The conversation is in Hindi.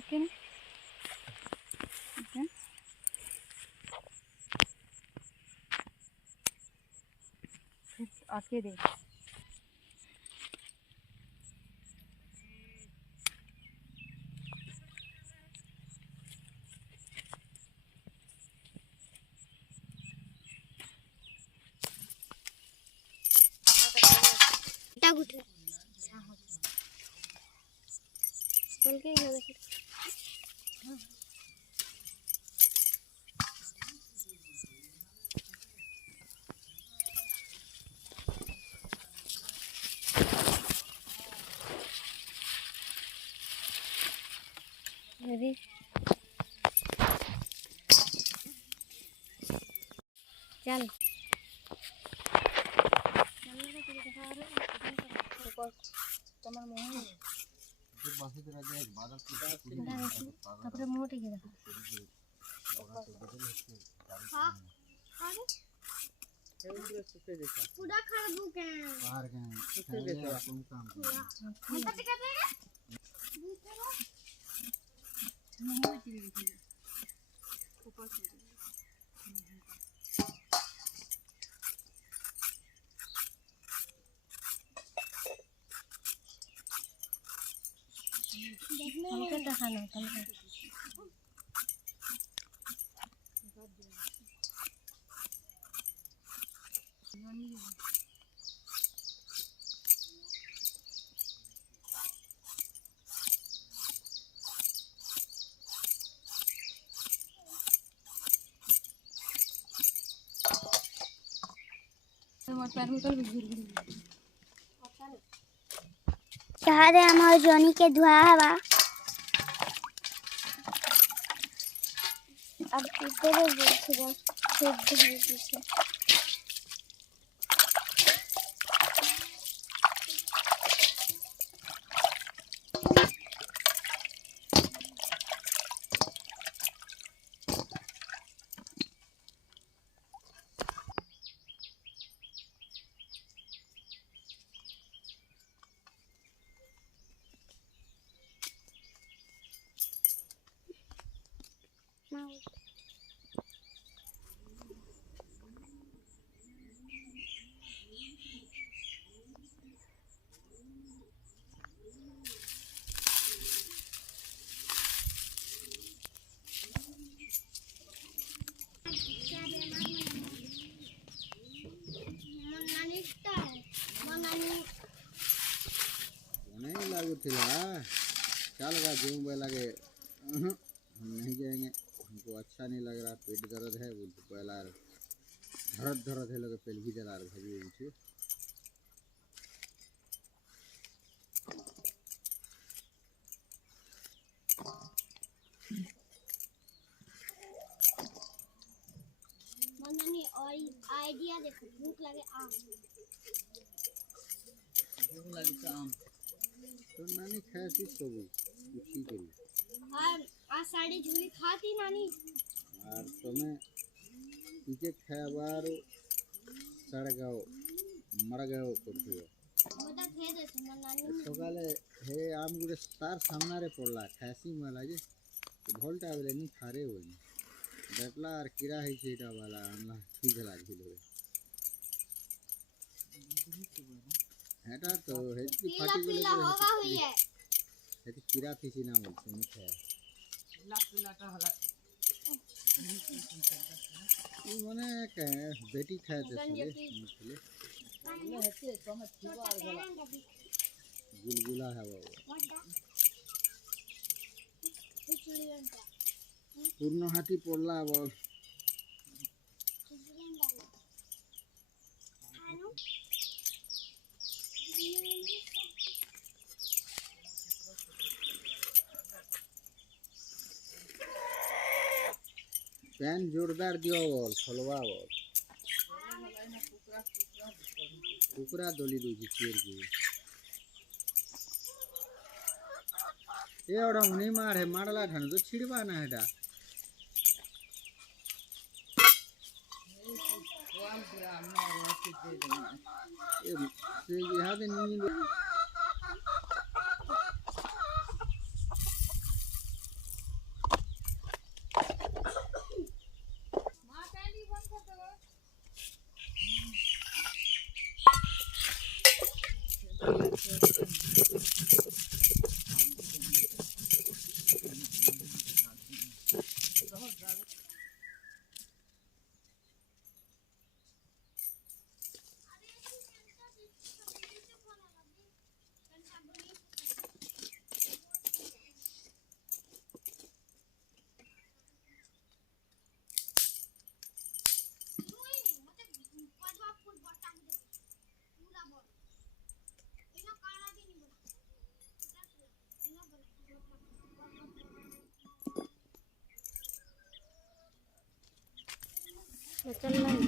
आके ना फिर आके देख चल के अरे चल তোমার মনে তারপরে মোটে গিয়ে দেখা पूरा खाबू के बाहर के सुते देखो अपन काम अंदर टिका पे नहीं चली थी ऊपर से हमको दिखाना तुमको चाहते हमारे जॉनी के धुआ हवा अब इधर पीछे नहीं लागू थिला चल गा जो लगे हम नहीं जाएंगे हमको अच्छा नहीं लग रहा पेट दर्द है बोलते पहला दर्द है लगे पेल भी जला रहे हैं मनानी और आइडिया देखो भूख लगे आम तो नानी खाती सब उठी करी और आज साड़ी झूली खाती नानी और तुम्हें टिकट खाबार सड़ गओ मर गओ करते मोटा खेद है मनानी सकाले हे आम गुड़े तार सामना रे पड़ला खासी माला जे भोल्टा बेले नहीं खारे होनी देखला और कीड़ा है छेटा वाला हमला ठीक लागिल होय हेटा तो हेती फाटी पीला होगा हुई है हेती कीड़ा थीसी ना बोलते नहीं खाया लाटा हला ये मने के बेटी खाए थे साले हेते कम छुआ वाला गुलगुला है वो पूर्ण हाथी पड़ला अब पैन जोरदार दियो बोल फलवा बोल कुकरा दोली दूजी चेर की ये ओडा मुनी मार है मारला ठन तो छिड़वा ना हेडा ये से यहाँ दे नींद तो चल रहा है।